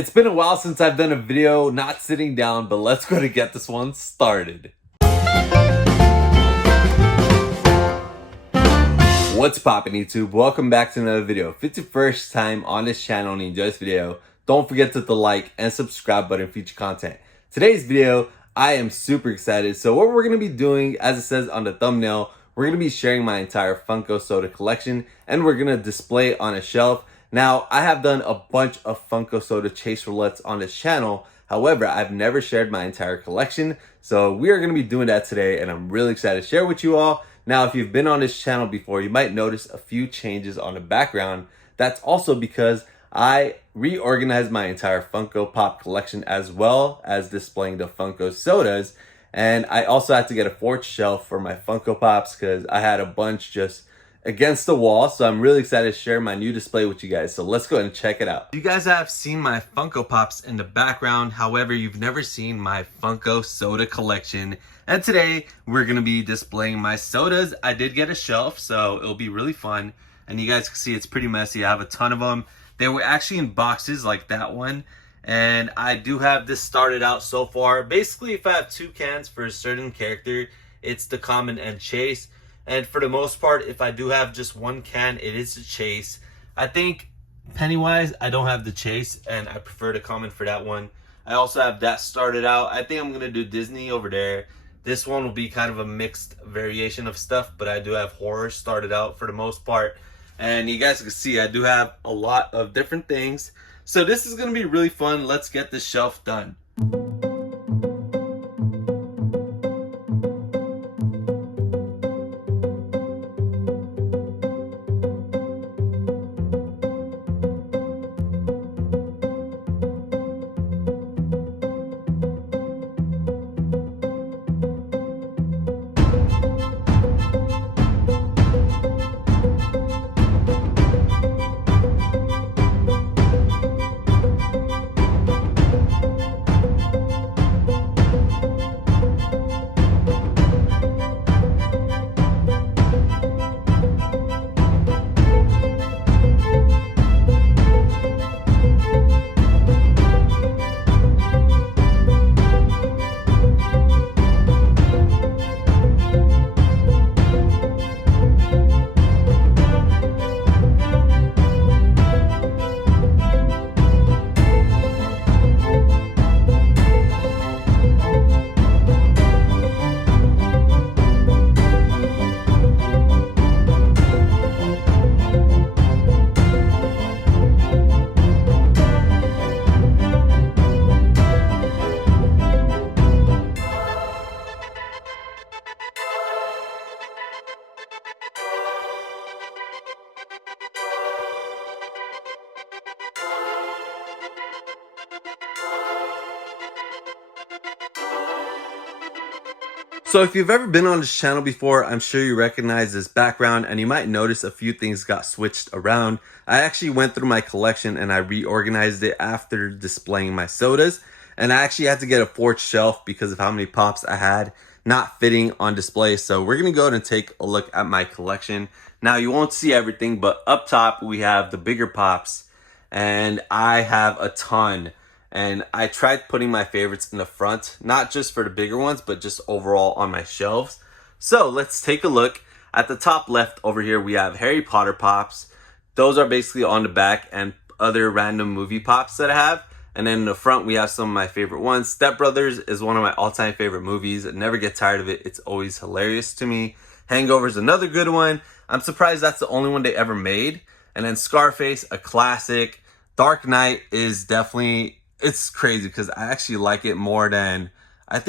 It's been a while since I've done a video not sitting down, but let's go to get this one started. What's poppin' YouTube? Welcome back to another video. If it's your first time on this channel and you enjoy this video, don't forget to hit the like and subscribe button for future content. Today's video, I am super excited. So what we're going to be doing, as it says on the thumbnail, we're going to be sharing my entire Funko soda collection and we're going to display it on a shelf. Now, I have done a bunch of Funko soda chase roulettes on this channel. However, I've never shared my entire collection. So we are going to be doing that today and I'm really excited to share with you all. Now, if you've been on this channel before, you might notice a few changes on the background. That's also because I reorganized my entire Funko Pop collection as well as displaying the Funko sodas. And I also had to get a fourth shelf for my Funko Pops because I had a bunch just against the wall. So I'm really excited to share my new display with you guys. So let's go ahead and check it out. You guys have seen my Funko Pops in the background. However, you've never seen my Funko soda collection. And today we're going to be displaying my sodas. I did get a shelf, so it'll be really fun. And you guys can see it's pretty messy. I have a ton of them. They were actually in boxes like that one. And I do have this started out so far. Basically, if I have two cans for a certain character, it's the common and chase. And for the most part, if I do have just one can, it is the chase. I think Pennywise, I don't have the chase, and I prefer the common for that one. I also have that started out. I think I'm going to do Disney over there. This one will be kind of a mixed variation of stuff, but I do have horror started out for the most part. And you guys can see I do have a lot of different things. So this is going to be really fun. Let's get this shelf done. So if you've ever been on this channel before, I'm sure you recognize this background and you might notice a few things got switched around. I actually went through my collection and I reorganized it after displaying my sodas. And I actually had to get a fourth shelf because of how many pops I had not fitting on display. So we're going to go ahead and take a look at my collection. Now you won't see everything, but up top we have the bigger pops and I have a ton. And I tried putting my favorites in the front, not just for the bigger ones, but just overall on my shelves. So let's take a look. At the top left over here, we have Harry Potter pops. Those are basically on the back and other random movie pops that I have. And then in the front, we have some of my favorite ones. Step Brothers is one of my all-time favorite movies. I never get tired of it. It's always hilarious to me. Hangover is another good one. I'm surprised that's the only one they ever made. And then Scarface, a classic. Dark Knight is definitely... It's crazy because I actually like it more than, I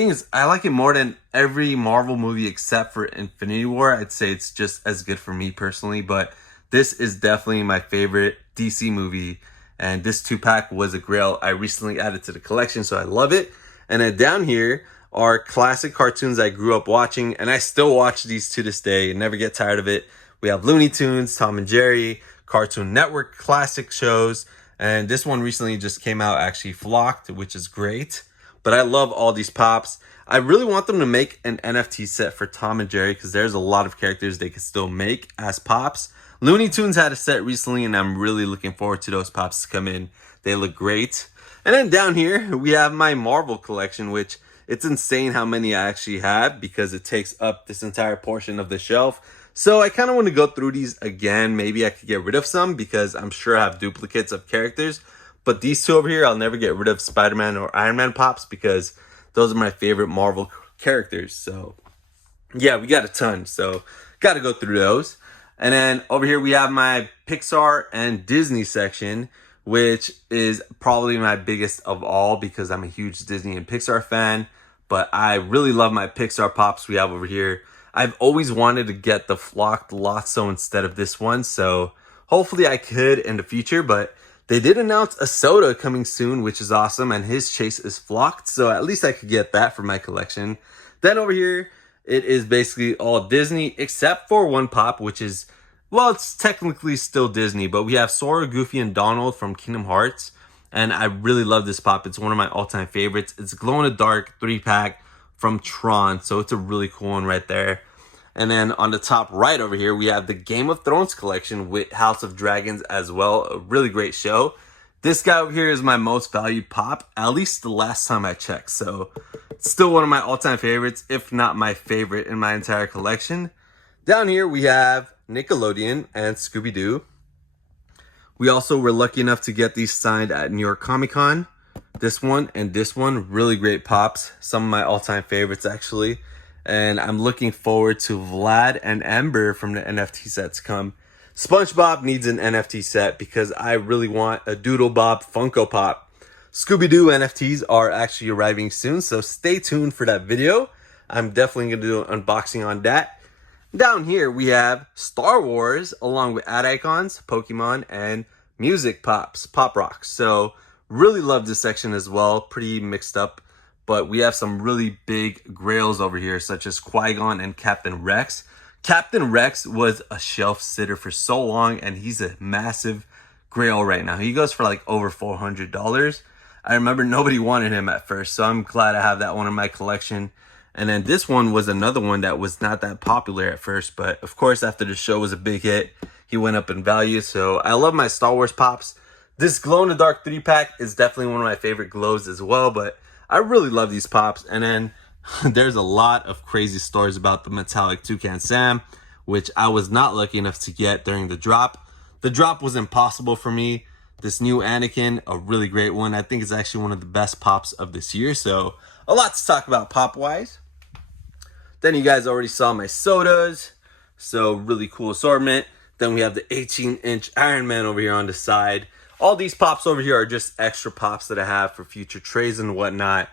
like it more than every Marvel movie except for Infinity War. I'd say it's just as good for me personally, but this is definitely my favorite DC movie. And this 2-pack was a grail I recently added to the collection, so I love it. And then down here are classic cartoons I grew up watching, and I still watch these to this day, never get tired of it. We have Looney Tunes, Tom and Jerry, Cartoon Network classic shows. And this one recently just came out, actually Flocked, which is great. But I love all these pops. I really want them to make an NFT set for Tom and Jerry because there's a lot of characters they could still make as pops. Looney Tunes had a set recently and I'm really looking forward to those pops to come in. They look great. And then down here, we have my Marvel collection, which it's insane how many I actually have because it takes up this entire portion of the shelf. So I kind of want to go through these again. Maybe I could get rid of some because I'm sure I have duplicates of characters. But these two over here, I'll never get rid of Spider-Man or Iron Man pops because those are my favorite Marvel characters. So yeah, we got a ton. So got to go through those. And then over here, we have my Pixar and Disney section, which is probably my biggest of all because I'm a huge Disney and Pixar fan. But I really love my Pixar pops we have over here. I've always wanted to get the flocked Lotso instead of this one, so hopefully I could in the future, but they did announce a soda coming soon, which is awesome, and his chase is flocked, so at least I could get that for my collection. Then over here, it is basically all Disney, except for one pop, which is, well, it's technically still Disney, but we have Sora, Goofy, and Donald from Kingdom Hearts, and I really love this pop. It's one of my all-time favorites. It's glow-in-the-dark 3-pack from Tron, so it's a really cool one right there. And then on the top right over here, we have the Game of Thrones collection with House of Dragons as well. A really great show. This guy over here is my most valued pop, at least the last time I checked. So it's still one of my all-time favorites, if not my favorite in my entire collection. Down here, we have Nickelodeon and Scooby-Doo. We also were lucky enough to get these signed at New York Comic Con. This one and this one, really great pops. Some of my all-time favorites, actually. And I'm looking forward to Vlad and Ember from the NFT sets come. SpongeBob needs an NFT set because I really want a Doodle Bob Funko Pop. Scooby-Doo NFTs are actually arriving soon, so stay tuned for that video. I'm definitely going to do an unboxing on that. Down here, we have Star Wars, along with ad icons, Pokemon, and music pops, pop rocks. So really love this section as well. Pretty mixed up. But we have some really big grails over here, such as Qui-Gon and Captain Rex. Captain Rex was a shelf sitter for so long, and he's a massive grail right now. He goes for like over $400. I remember nobody wanted him at first, so I'm glad I have that one in my collection. And then this one was another one that was not that popular at first, but of course after the show was a big hit, he went up in value. So I love my Star Wars pops. This glow-in-the-dark 3-pack is definitely one of my favorite glows as well, but I really love these pops. And then there's a lot of crazy stories about the metallic Toucan Sam, which I was not lucky enough to get during the drop. The drop was impossible for me. This new Anakin, a really great one. I think it's actually one of the best pops of this year. So a lot to talk about pop-wise. Then you guys already saw my sodas. So really cool assortment. Then we have the 18-inch Iron Man over here on the side. All these pops over here are just extra pops that I have for future trays and whatnot.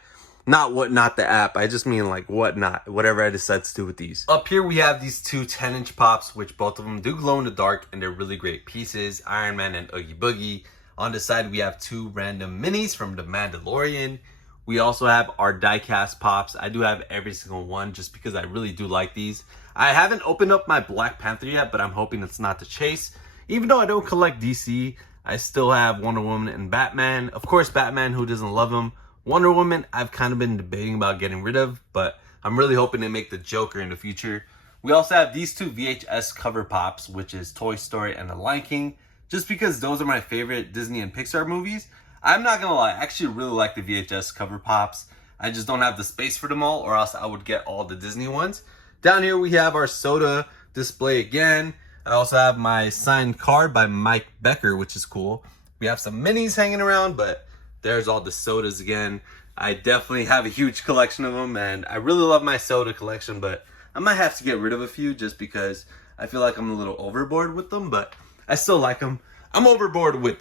Not Whatnot the app. I just mean like Whatnot. Whatever I decide to do with these. Up here we have these two 10-inch pops, which both of them do glow in the dark, and they're really great pieces. Iron Man and Oogie Boogie. On the side we have two random minis from The Mandalorian. We also have our die-cast pops. I do have every single one just because I really do like these. I haven't opened up my Black Panther yet, but I'm hoping it's not the chase. Even though I don't collect DC, I still have Wonder Woman and Batman. Of course, Batman, who doesn't love him? Wonder Woman, I've kind of been debating about getting rid of, but I'm really hoping to make the Joker in the future. We also have these two VHS cover pops, which is Toy Story and The Lion King, just because those are my favorite Disney and Pixar movies. I'm not gonna lie, I actually really like the VHS cover pops. I just don't have the space for them all, or else I would get all the Disney ones. Down here we have our soda display again. I also have my signed card by Mike Becker, which is cool. We have some minis hanging around, but there's all the sodas again. I definitely have a huge collection of them, and I really love my soda collection, but I might have to get rid of a few just because I feel like I'm a little overboard with them, but I still like them. I'm overboard with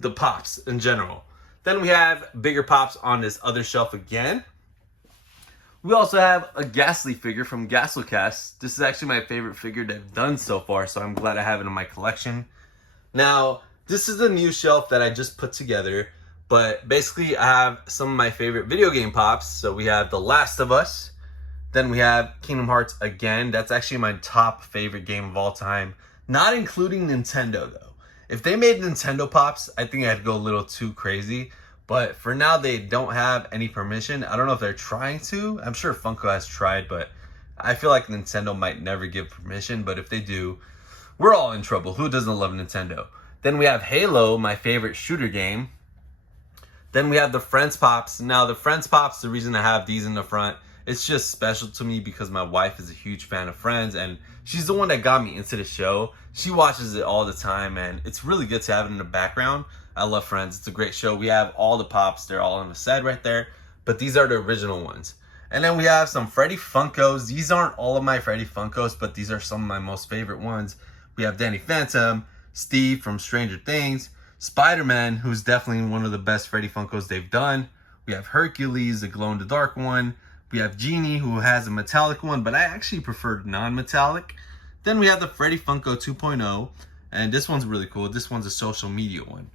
the pops in general. Then we have bigger pops on this other shelf again. We also have a Ghastly figure from GastroCast. This is actually my favorite figure they've done so far, so I'm glad I have it in my collection. Now, this is the new shelf that I just put together, but basically I have some of my favorite video game pops. So we have The Last of Us. Then we have Kingdom Hearts again. That's actually my top favorite game of all time, not including Nintendo though. If they made Nintendo pops, I think I'd go a little too crazy. But for now, they don't have any permission. I don't know if they're trying to. I'm sure Funko has tried, but I feel like Nintendo might never give permission. But if they do, we're all in trouble. Who doesn't love Nintendo? Then we have Halo, my favorite shooter game. Then we have the Friends Pops. Now the Friends Pops, the reason I have these in the front, it's just special to me because my wife is a huge fan of Friends and she's the one that got me into the show. She watches it all the time and it's really good to have it in the background. I love Friends. It's a great show. We have all the Pops. They're all on the side right there. But these are the original ones. And then we have some Freddy Funkos. These aren't all of my Freddy Funkos, but these are some of my most favorite ones. We have Danny Phantom, Steve from Stranger Things, Spider-Man, who's definitely one of the best Freddy Funkos they've done. We have Hercules, the glow-in-the-dark one. We have Genie, who has a metallic one, but I actually prefer non-metallic. Then we have the Freddy Funko 2.0, and this one's really cool. This one's a social media one.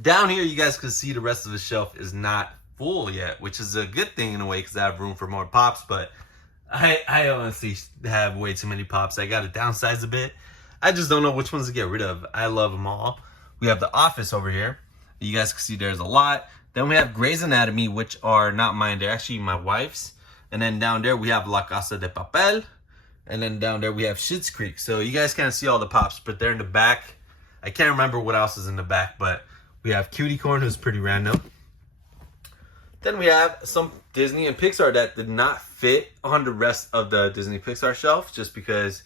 Down here, you guys can see the rest of the shelf is not full yet, which is a good thing in a way because I have room for more Pops, but I honestly have way too many Pops. I got to downsize a bit. I just don't know which ones to get rid of. I love them all. We have The Office over here. You guys can see there's a lot. Then we have Grey's Anatomy, which are not mine. They're actually my wife's. And then down there we have La Casa de Papel. And then down there we have Schitt's Creek. So you guys can't see all the Pops, but they're in the back. I can't remember what else is in the back, but we have Cutie Corn, who's pretty random. Then we have some Disney and Pixar that did not fit on the rest of the Disney Pixar shelf just because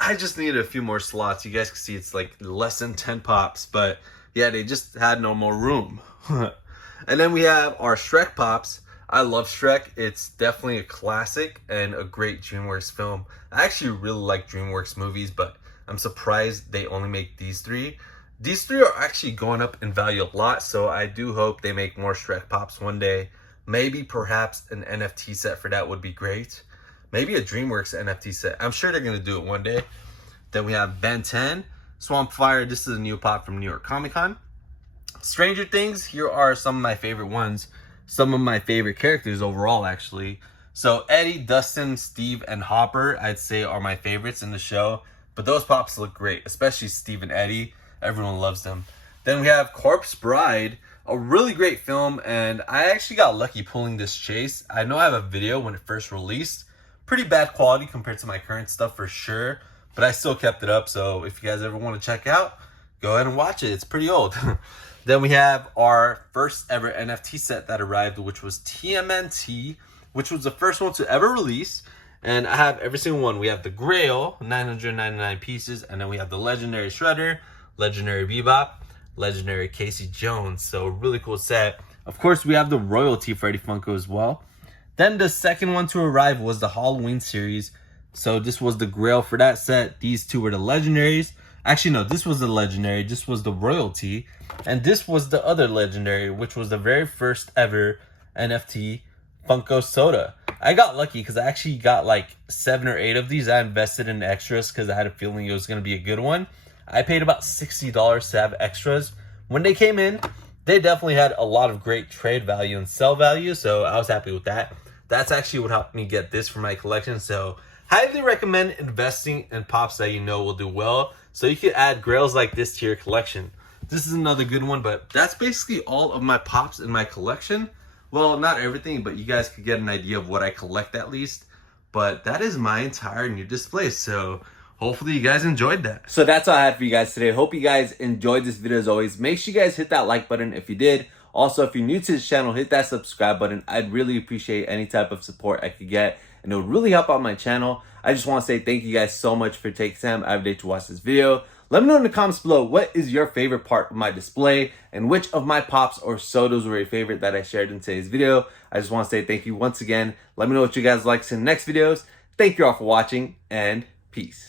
I just needed a few more slots. You guys can see it's like less than 10 Pops, but yeah, they just had no more room. And then we have our Shrek Pops. I love Shrek. It's definitely a classic and a great DreamWorks film. I actually really like DreamWorks movies, but I'm surprised they only make these three. These three are actually going up in value a lot, so I do hope they make more Shrek Pops one day. Maybe perhaps an NFT set for that would be great. Maybe a DreamWorks NFT set. I'm sure they're going to do it one day. Then we have Ben 10, Swamp Fire. This is a new pop from New York Comic Con. Stranger Things, here are some of my favorite ones. Some of my favorite characters overall, actually. So Eddie, Dustin, Steve, and Hopper, I'd say are my favorites in the show. But those Pops look great, especially Steve and Eddie. Everyone loves them. Then we have Corpse Bride, a really great film, and I actually got lucky pulling this chase. I know I have a video when it first released. Pretty bad quality compared to my current stuff for sure, but I still kept it up, so if you guys ever want to check out, go ahead and watch it. It's pretty old. Then we have our first ever NFT set that arrived, which was TMNT, which was the first one to ever release. And I have every single one. We have the Grail, 999 pieces, and then we have the Legendary Shredder, Legendary Bebop, Legendary Casey Jones. So really cool set. Of course, we have the Royalty Freddy Funko as well. Then the second one to arrive was the Halloween series. So this was the Grail for that set. These two were the Legendaries. Actually, no, this was the Legendary. This was the Royalty. And this was the other Legendary, which was the very first ever NFT Funko Soda. I got lucky because I actually got like 7 or 8 of these. I invested in extras because I had a feeling it was going to be a good one. I paid about $60 to have extras. When they came in, they definitely had a lot of great trade value and sell value, so I was happy with that. That's actually what helped me get this for my collection, so highly recommend investing in Pops that you know will do well, so you can add grails like this to your collection. This is another good one, but that's basically all of my Pops in my collection. Well, not everything, but you guys could get an idea of what I collect at least. But that is my entire new display, so hopefully you guys enjoyed that. So that's all I had for you guys today. Hope you guys enjoyed this video as always. Make sure you guys hit that like button if you did. Also, if you're new to this channel, hit that subscribe button. I'd really appreciate any type of support I could get, and it would really help out my channel. I just want to say thank you guys so much for taking time out of the day to watch this video. Let me know in the comments below what is your favorite part of my display and which of my Pops or sodas were your favorite that I shared in today's video. I just want to say thank you once again. Let me know what you guys like in the next videos. Thank you all for watching, and peace.